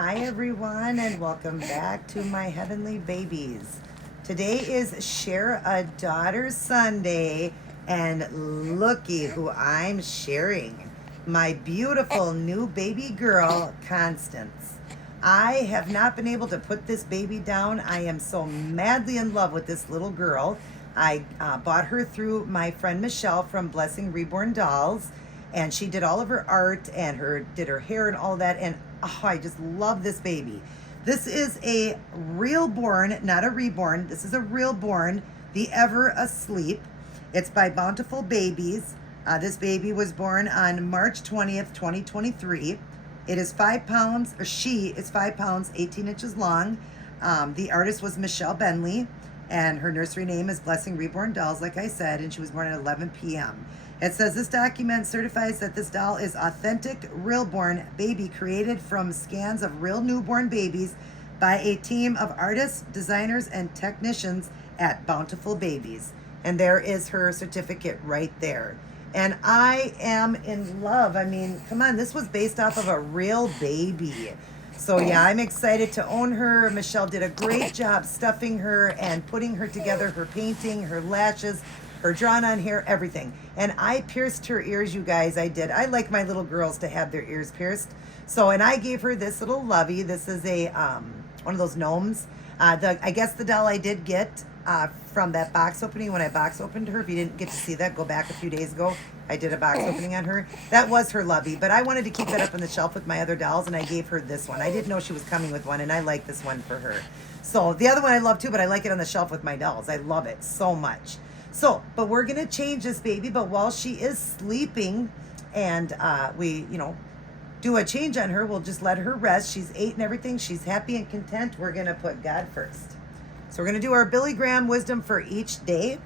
Hi everyone, and welcome back to my heavenly babies. Today is Share a Daughter Sunday, and looky who I'm sharing. My beautiful new baby girl, Constance. I have not been able to put this baby down. I am so madly in love with this little girl. I bought her through my friend Michelle from Blessing Reborn Dolls, and she did all of her art and did her hair and all that. And oh, I just love this baby. This is a real born, not a reborn. This is a real born, The Ever Asleep. It's by Bountiful Babies. This baby was born on March 20th, 2023. It is 5 pounds, or she is 5 pounds, 18 inches long. The artist was Michelle Benley, and her nursery name is Blessing Reborn Dolls, like I said, and she was born at 11 p.m. It says this document certifies that this doll is authentic, real-born baby created from scans of real newborn babies by a team of artists, designers, and technicians at Bountiful Babies. And there is her certificate right there. And I am in love. I mean, come on, this was based off of a real baby. So yeah, I'm excited to own her. Michelle did a great job stuffing her and putting her together, her painting, her lashes, her drawn on hair, everything. And I pierced her ears, you guys. I did. I like my little girls to have their ears pierced. So, and I gave her this little lovey. This is a one of those gnomes. I guess the doll I did get from that box opening when I box opened her. If you didn't get to see that, go back a few days ago. I did a box opening on her. That was her lovey, but I wanted to keep that up on the shelf with my other dolls, and I gave her this one. I didn't know she was coming with one, and I like this one for her. So the other one I love too, but I like it on the shelf with my dolls. I love it so much. So, but we're going to change this baby, but while she is sleeping and we, do a change on her, we'll just let her rest. She's 8 and everything. She's happy and content. We're going to put God first. So we're going to do our Billy Graham wisdom for each day.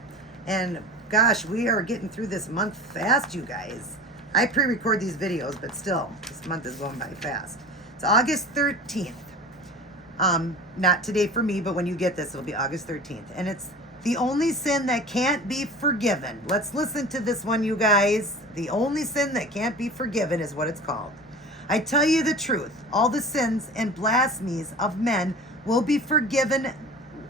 And gosh, we are getting through this month fast, you guys. I pre-record these videos, but still, this month is going by fast. It's August 13th. Not today for me, but when you get this, it'll be August 13th. And it's the only sin that can't be forgiven. Let's listen to this one, you guys. The only sin that can't be forgiven is what it's called. I tell you the truth, all the sins and blasphemies of men will be forgiven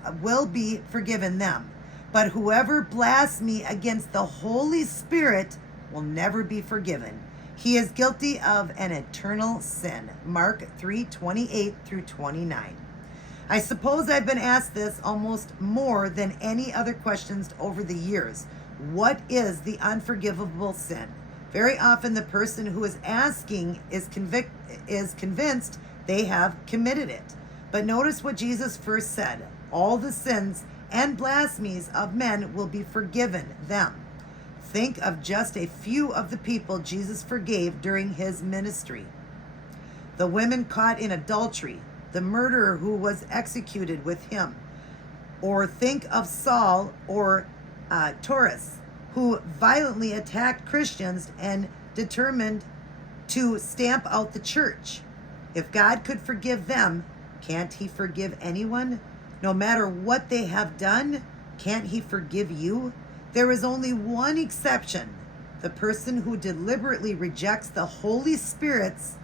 them. But whoever blasphemes against the Holy Spirit will never be forgiven. He is guilty of an eternal sin. Mark 3:28 through 29. I suppose I've been asked this almost more than any other questions over the years. What is the unforgivable sin? Very often the person who is asking is convinced they have committed it. But notice what Jesus first said. All the sins and blasphemies of men will be forgiven them. Think of just a few of the people Jesus forgave during his ministry. The women caught in adultery, the murderer who was executed with him. Or think of Saul or Taurus, who violently attacked Christians and determined to stamp out the church. If God could forgive them, can't he forgive anyone? No matter what they have done, can't he forgive you? There is only one exception. The person who deliberately rejects the Holy Spirit's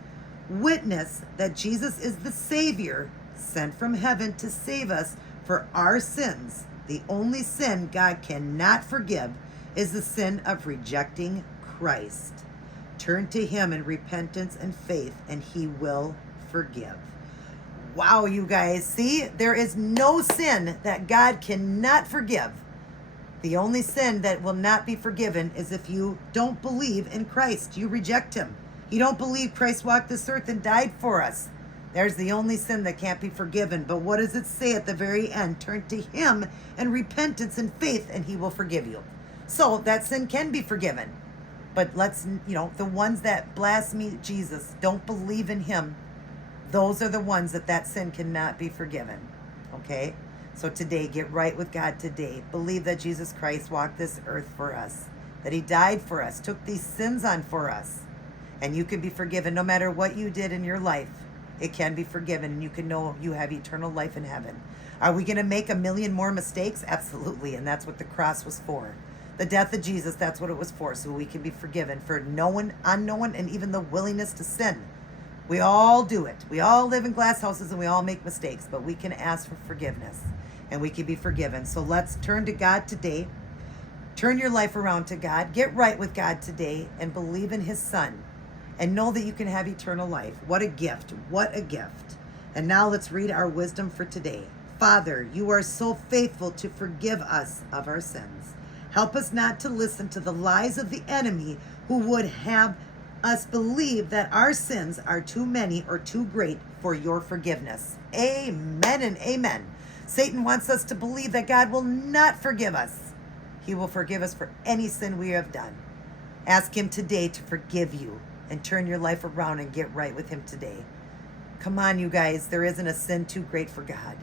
witness that Jesus is the Savior sent from heaven to save us for our sins. The only sin God cannot forgive is the sin of rejecting Christ. Turn to him in repentance and faith, and he will forgive. Wow, you guys, see, there is no sin that God cannot forgive. The only sin that will not be forgiven is if you don't believe in Christ. You reject him. You don't believe Christ walked this earth and died for us. There's the only sin that can't be forgiven. But what does it say at the very end? Turn to him in repentance and faith, and he will forgive you. So that sin can be forgiven. But let's, the ones that blaspheme Jesus, don't believe in him, those are the ones that sin cannot be forgiven. Okay? So today, get right with God today. Believe that Jesus Christ walked this earth for us, that he died for us, took these sins on for us. And you can be forgiven no matter what you did in your life. It can be forgiven, and you can know you have eternal life in heaven. Are we going to make a million more mistakes? Absolutely, and that's what the cross was for. The death of Jesus, that's what it was for, so we can be forgiven for knowing, unknown, and even the willingness to sin. We all do it. We all live in glass houses and we all make mistakes, but we can ask for forgiveness and we can be forgiven. So let's turn to God today. Turn your life around to God. Get right with God today and believe in his son and know that you can have eternal life. What a gift. What a gift. And now let's read our wisdom for today. Father, you are so faithful to forgive us of our sins. Help us not to listen to the lies of the enemy who would have us believe that our sins are too many or too great for your forgiveness. Amen and amen. Satan wants us to believe that God will not forgive us. He will forgive us for any sin we have done. Ask him today to forgive you and turn your life around and get right with him today. Come on, you guys. There isn't a sin too great for God.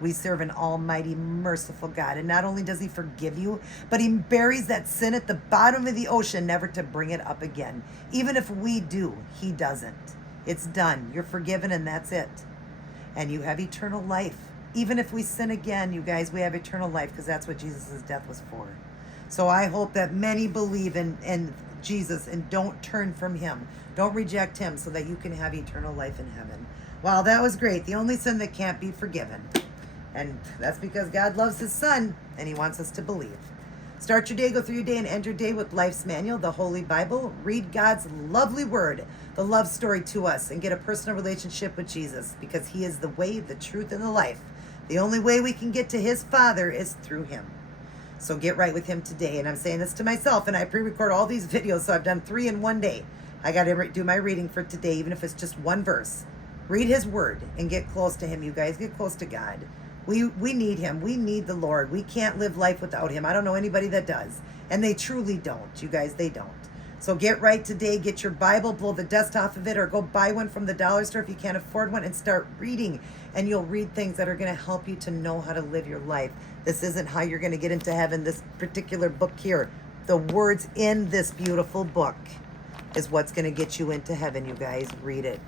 We serve an almighty, merciful God. And not only does he forgive you, but he buries that sin at the bottom of the ocean, never to bring it up again. Even if we do, he doesn't. It's done. You're forgiven and that's it. And you have eternal life. Even if we sin again, you guys, we have eternal life because that's what Jesus' death was for. So I hope that many believe in Jesus and don't turn from him. Don't reject him so that you can have eternal life in heaven. Wow, that was great. The only sin that can't be forgiven. And that's because God loves his son and he wants us to believe. Start your day, go through your day, and end your day with Life's Manual, the Holy Bible. Read God's lovely word, the love story to us, and get a personal relationship with Jesus because he is the way, the truth, and the life. The only way we can get to his Father is through him. So get right with him today. And I'm saying this to myself, and I pre-record all these videos, so I've done 3 in one day. I got to do my reading for today, even if it's just one verse. Read his word and get close to him, you guys. Get close to God. We need him. We need the Lord. We can't live life without him. I don't know anybody that does. And they truly don't. You guys, they don't. So get right today. Get your Bible, blow the dust off of it, or go buy one from the dollar store if you can't afford one, and start reading. And you'll read things that are going to help you to know how to live your life. This isn't how you're going to get into heaven, this particular book here. The words in this beautiful book is what's going to get you into heaven, you guys. Read it.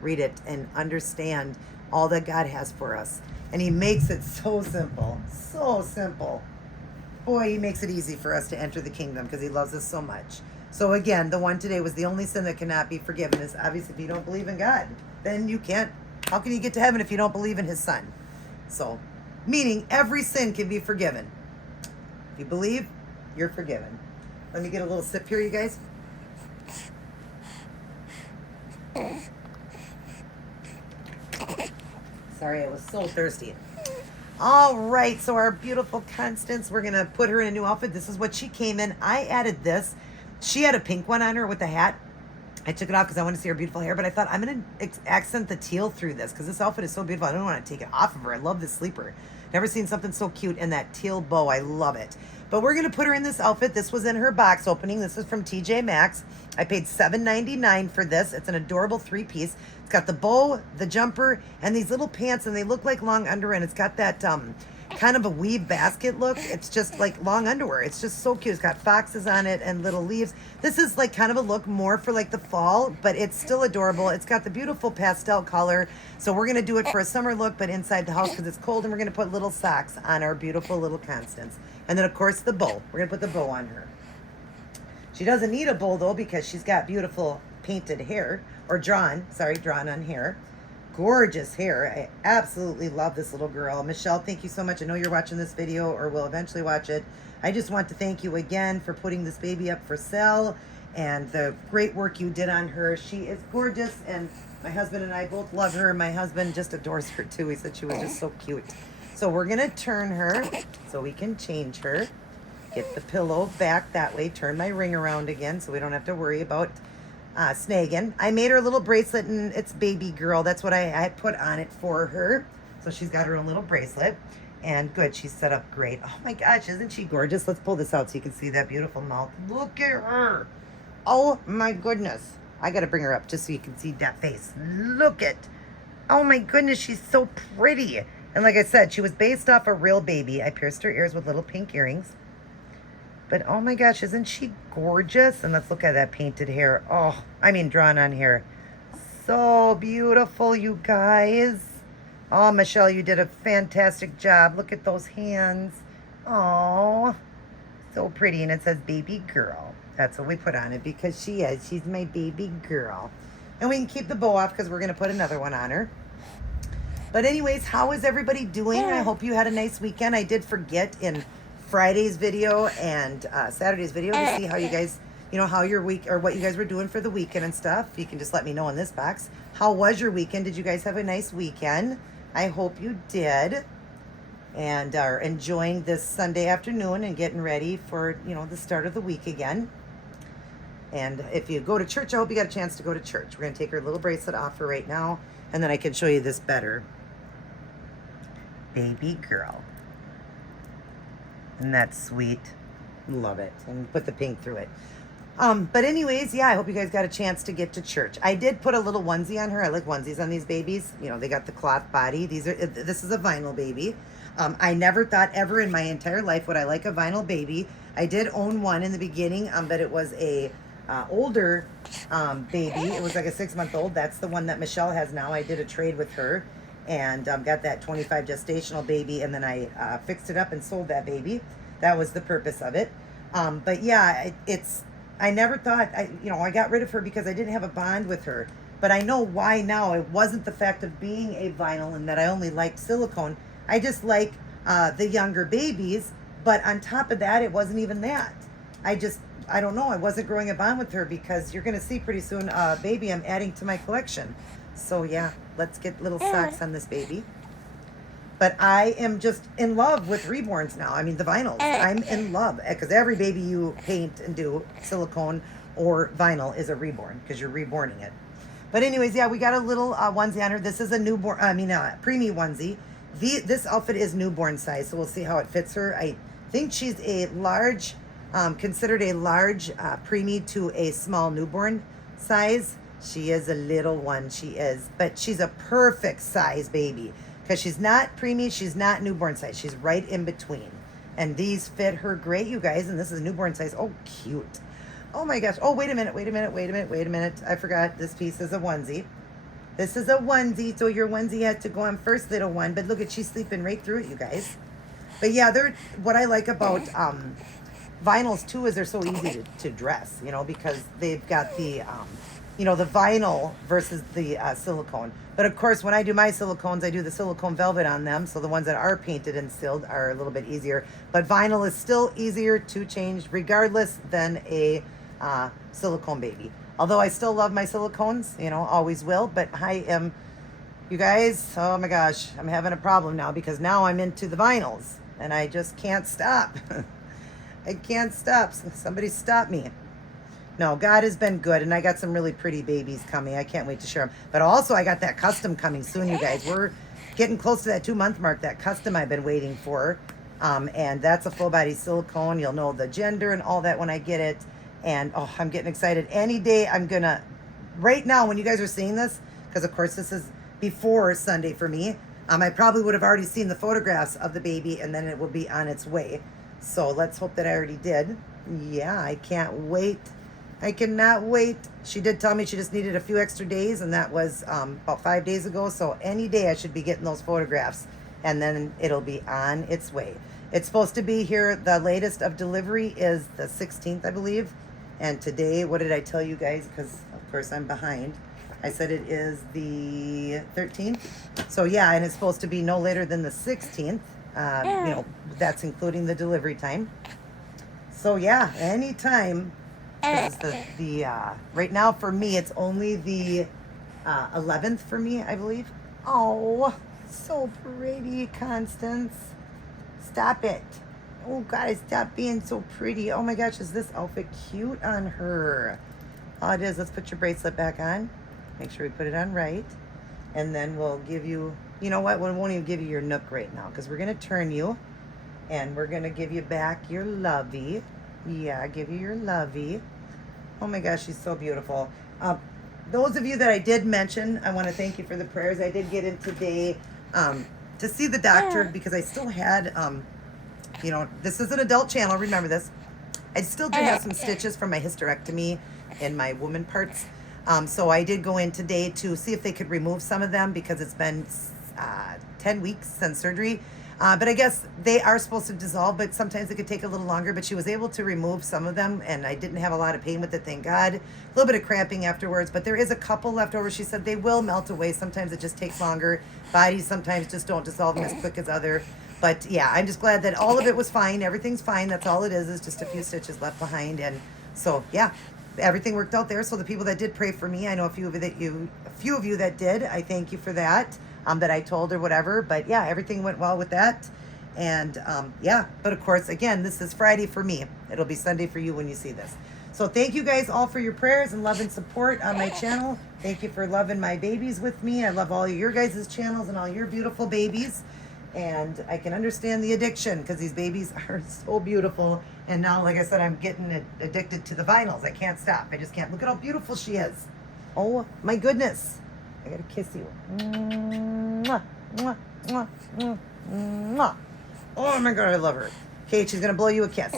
Read it and understand all that God has for us. And he makes it so simple. So simple. Boy, he makes it easy for us to enter the kingdom because he loves us so much. So again, the one today was the only sin that cannot be forgiven is obviously if you don't believe in God. Then you can't. How can you get to heaven if you don't believe in his son? So, meaning every sin can be forgiven. If you believe, you're forgiven. Let me get a little sip here, you guys. Sorry, I was so thirsty. All right, so our beautiful Constance, we're going to put her in a new outfit. This is what she came in. I added this. She had a pink one on her with the hat. I took it off because I want to see her beautiful hair, but I thought I'm going to accent the teal through this because this outfit is so beautiful. I don't want to take it off of her. I love this sleeper. Never seen something so cute in that teal bow. I love it. But we're going to put her in this outfit. This was in her box opening. This is from TJ Maxx. I paid $7.99 for this. It's an adorable 3-piece. It's got the bow, the jumper, and these little pants, and they look like long underwear, and it's got that kind of a weave basket look. It's just like long underwear. It's just so cute. It's got foxes on it and little leaves. This is like kind of a look more for like the fall, but it's still adorable. It's got the beautiful pastel color. So we're going to do it for a summer look, but inside the house because it's cold, and we're going to put little socks on our beautiful little Constance. And then, of course, the bow. We're going to put the bow on her. She doesn't need a bow, though, because she's got beautiful painted hair, or drawn on hair. Gorgeous hair. I absolutely love this little girl. Michelle, thank you so much. I know you're watching this video or will eventually watch it. I just want to thank you again for putting this baby up for sale and the great work you did on her. She is gorgeous, and my husband and I both love her. My husband just adores her, too. He said she was just so cute. So we're going to turn her so we can change her. Get the pillow back that way. Turn my ring around again so we don't have to worry about snagging. I made her a little bracelet, and it's baby girl. That's what I had put on it for her. So she's got her own little bracelet. And good, she's set up great. Oh my gosh, isn't she gorgeous? Let's pull this out so you can see that beautiful mouth. Look at her. Oh my goodness. I got to bring her up just so you can see that face. Look at. Oh my goodness, she's so pretty. And like I said, she was based off a real baby. I pierced her ears with little pink earrings. But oh my gosh, isn't she gorgeous? And let's look at that painted hair. Oh, I mean drawn on hair. So beautiful, you guys. Oh, Michelle, you did a fantastic job. Look at those hands. Oh, so pretty. And it says baby girl. That's what we put on it because she is. She's my baby girl. And we can keep the bow off because we're going to put another one on her. But anyways, how is everybody doing? I hope you had a nice weekend. I did forget in Friday's video and Saturday's video to see how you guys, how your week or what you guys were doing for the weekend and stuff. You can just let me know in this box. How was your weekend? Did you guys have a nice weekend? I hope you did. And are enjoying this Sunday afternoon and getting ready for, the start of the week again. And if you go to church, I hope you got a chance to go to church. We're going to take her little bracelet off for right now, and then I can show you this better. Baby girl. Isn't that sweet? Love it. And put the pink through it. But anyways, yeah, I hope you guys got a chance to get to church. I did put a little onesie on her. I like onesies on these babies. They got the cloth body. This is a vinyl baby. I never thought ever in my entire life would I like a vinyl baby. I did own one in the beginning, but it was a older baby. It was like a 6-month-old. That's the one that Michelle has now. I did a trade with her and got that 25 gestational baby, and then I fixed it up and sold that baby. That was the purpose of it. But yeah, I never thought, I got rid of her because I didn't have a bond with her. But I know why now. It wasn't the fact of being a vinyl and that I only liked silicone. I just like the younger babies, but on top of that, it wasn't even that. I don't know. I wasn't growing a bond with her because you're going to see pretty soon a baby I'm adding to my collection. So yeah, let's get little socks on this baby. But I am just in love with Reborns now. I mean, the vinyls. I'm in love because every baby you paint and do silicone or vinyl is a Reborn because you're reborning it. But anyways, yeah, we got a little onesie on her. This is a preemie onesie. This outfit is newborn size, so we'll see how it fits her. I think she's a large, considered a large preemie to a small newborn size. She is a little one, she is. But she's a perfect size baby because she's not preemie, she's not newborn size. She's right in between. And these fit her great, you guys. And this is newborn size. Oh, cute. Oh, my gosh. Oh, wait a minute. I forgot this piece is a onesie. This is a onesie, so your onesie has to go on first, little one. But look at, she's sleeping right through it, you guys. But yeah, what I like about vinyls too is they're so easy to dress, because they've got the, the vinyl versus the silicone. But of course, when I do my silicones, I do the silicone velvet on them. So the ones that are painted and sealed are a little bit easier. But vinyl is still easier to change regardless than a silicone baby. Although I still love my silicones, always will. But you guys, oh my gosh, I'm having a problem now because now I'm into the vinyls and I just can't stop. I can't stop. Somebody stop me. No, God has been good, and I got some really pretty babies coming. I can't wait to share them. But also, I got that custom coming soon, you guys. We're getting close to that 2-month mark, that custom I've been waiting for. And that's a full-body silicone. You'll know the gender and all that when I get it. And, I'm getting excited. Any day I'm going to, right now when you guys are seeing this, because, of course, this is before Sunday for me, I probably would have already seen the photographs of the baby, and then it will be on its way. So let's hope that I already did. Yeah, I can't wait. I cannot wait. She did tell me she just needed a few extra days, and that was about 5 days ago. So any day I should be getting those photographs, and then it'll be on its way. It's supposed to be here. The latest of delivery is the 16th, I believe. And today, what did I tell you guys? Because, of course, I'm behind. I said it is the 13th. So, yeah, and it's supposed to be no later than the 16th. That's including the delivery time. So, yeah, anytime. This is the right now for me, it's only the 11th for me, I believe. Oh, so pretty, Constance. Stop it. Oh, God, stop being so pretty. Oh, my gosh, is this outfit cute on her? Oh, it is. Let's put your bracelet back on. Make sure we put it on right. And then we'll give you, you know what? We won't even give you your nook right now because we're going to turn you. And we're going to give you back your lovey. Yeah, give you your lovey. Oh, my gosh, she's so beautiful. Those of you that I did mention, I want to thank you for the prayers. I did get in today to see the doctor because I still had... this is an adult channel, remember this. I still do have some stitches from my hysterectomy in my woman parts. So I did go in today to see if they could remove some of them because it's been 10 weeks since surgery. But I guess they are supposed to dissolve, but sometimes it could take a little longer. But she was able to remove some of them, and I didn't have a lot of pain with it, thank God. A little bit of cramping afterwards, but there is a couple left over. She said they will melt away. Sometimes it just takes longer. Bodies sometimes just don't dissolve them as quick as other. But yeah, I'm just glad that all of it was fine. Everything's fine. That's all it is just a few stitches left behind. And so, yeah, everything worked out there. So the people that did pray for me, I know a few of you that did. I thank you for that. That I told or whatever. But yeah, everything went well with that. And yeah, but of course, again, this is Friday for me. It'll be Sunday for you when you see this. So thank you guys all for your prayers and love and support on my channel. Thank you for loving my babies with me. I love all of your guys' channels and all your beautiful babies. And I can understand the addiction because these babies are so beautiful. And now, like I said, I'm getting addicted to the vinyls. I can't stop. I just can't. Look at how beautiful she is. Oh, my goodness. I got to kiss you. Mwah, mwah, mwah, mwah, mwah. Oh, my God, I love her. Okay, she's going to blow you a kiss.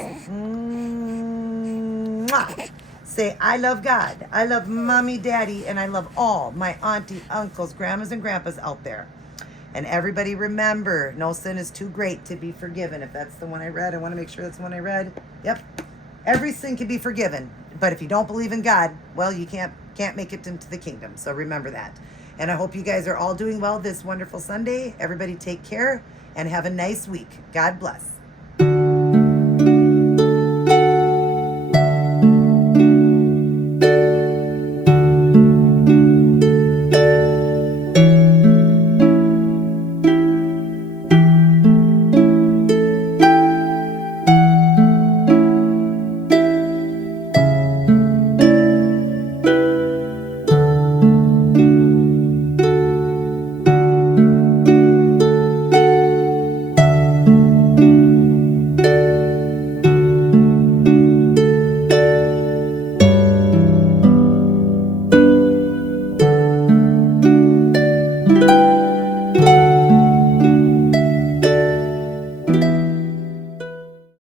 Mwah. Say, I love God. I love Mommy, Daddy, and I love all my auntie, uncles, grandmas, and grandpas out there. And everybody remember, no sin is too great to be forgiven. If that's the one I read, I want to make sure that's the one I read. Yep. Every sin can be forgiven. But if you don't believe in God, well, you can't make it into the kingdom. So remember that. And I hope you guys are all doing well this wonderful Sunday. Everybody take care and have a nice week. God bless.